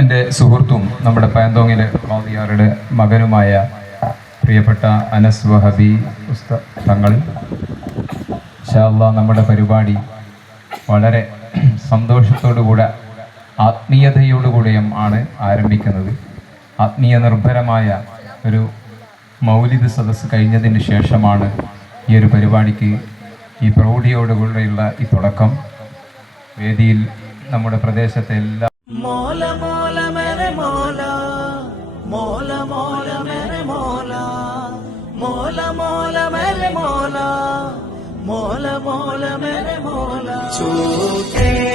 എന്റെ സുഹൃത്തും നമ്മുടെ പയന്തോങ്ങിലെ മോദിയാറുടെ മകനുമായ പ്രിയപ്പെട്ട അനസ് വഹബി ഉസ്ത തങ്ങൾ ഷാല്ല നമ്മുടെ പരിപാടി വളരെ സന്തോഷത്തോടുകൂടെ ആത്മീയതയോടുകൂടെയും ആണ് ആരംഭിക്കുന്നത്. ആത്മീയ നിർഭരമായ ഒരു മൗലിക സദസ് കഴിഞ്ഞതിന് ശേഷമാണ് ഈ ഒരു പരിപാടിക്ക് ഈ പ്രൗഢിയോടുകൂടെയുള്ള ഈ തുടക്കം. വേദിയിൽ നമ്മുടെ പ്രദേശത്തെ എല്ലാ മോല മോല മേരെ മോല. മോല മോല മേരെ മോല. മോല മോല മേരെ മോല. മോല മോല മേരെ മോല. छूटे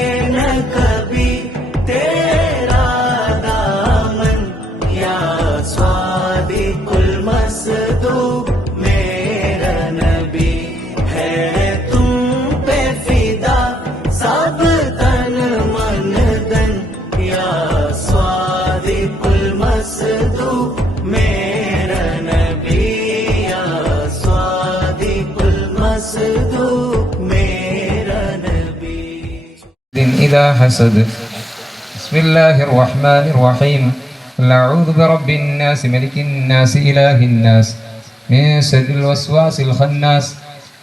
إذا حسد. بسم الله الرحمن الرحيم. أعوذ برب الناس ملك الناس إله الناس من شر الوسواس الخناس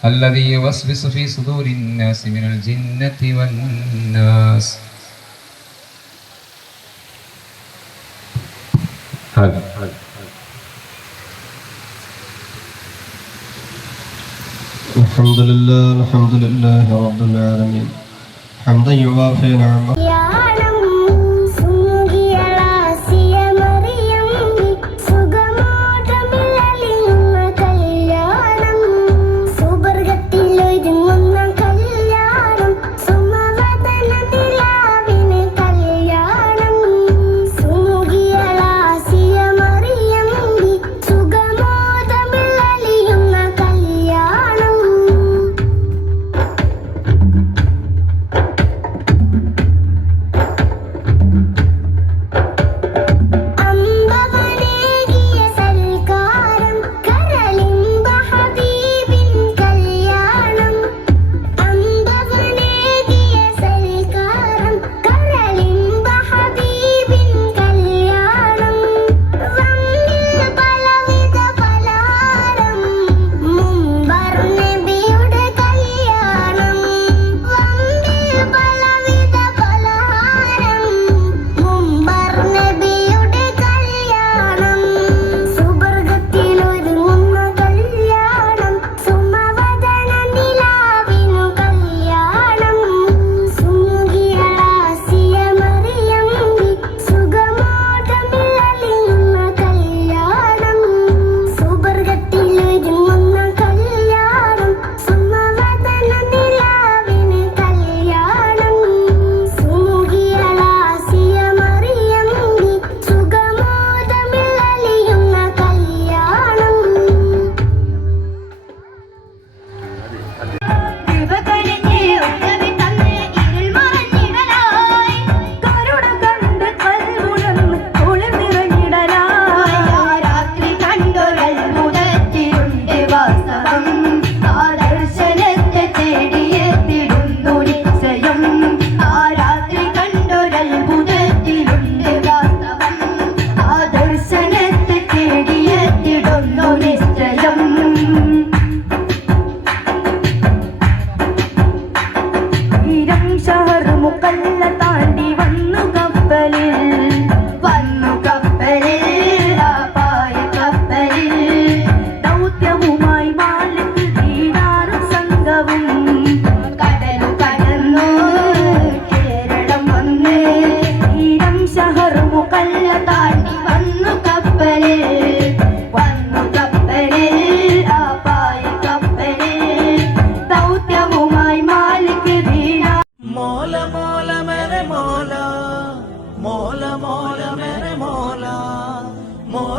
الذي يوسوس في صدور الناس من الجنة والناس. الحمد لله الحمد لله رب العالمين. حمدا يوافي نعمه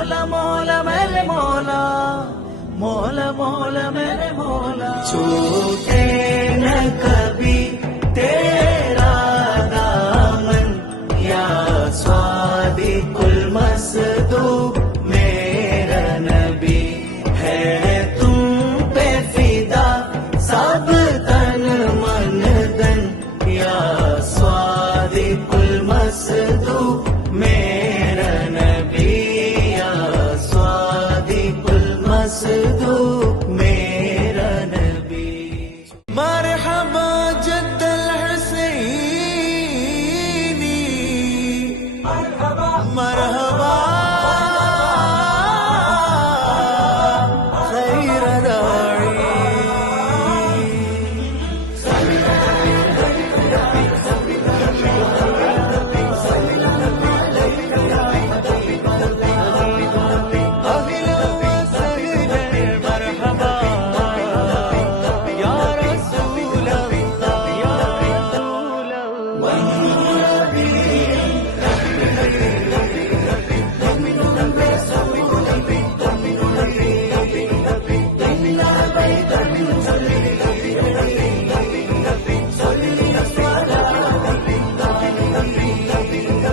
మూల మూల మెర మూల. మూల మూల మెర మూల. చూతే కబీ తే मरवा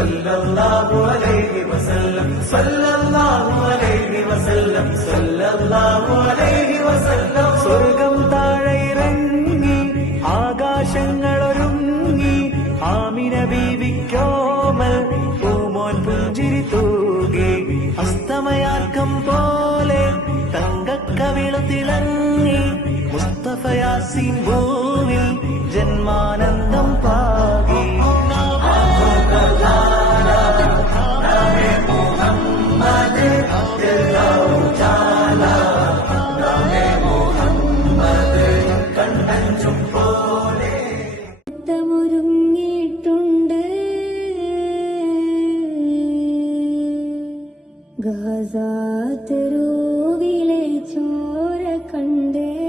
സല്ലല്ലാഹു അലൈഹി വസല്ലം സല്ലല്ലാഹു അലൈഹി വസല്ലം സല്ലല്ലാഹു അലൈഹി വസല്ലം സ്വർഗം താഴെ ഇറങ്ങി ആകാശങ്ങൾ ഒരുങ്ങി ആമിന ബീവിക്കോമൽ പൂമോൻ പുഞ്ചിരി തൂകി അസ്തമയാക്കം പോലെ തങ്കക്കവിളു തിളങ്ങി മുസ്തഫയാസിൻ ഭൂവിൽ ജന്മാനന്ദം പാകി. ഗാസാതെരുവിലെ ചോര കണ്ടേ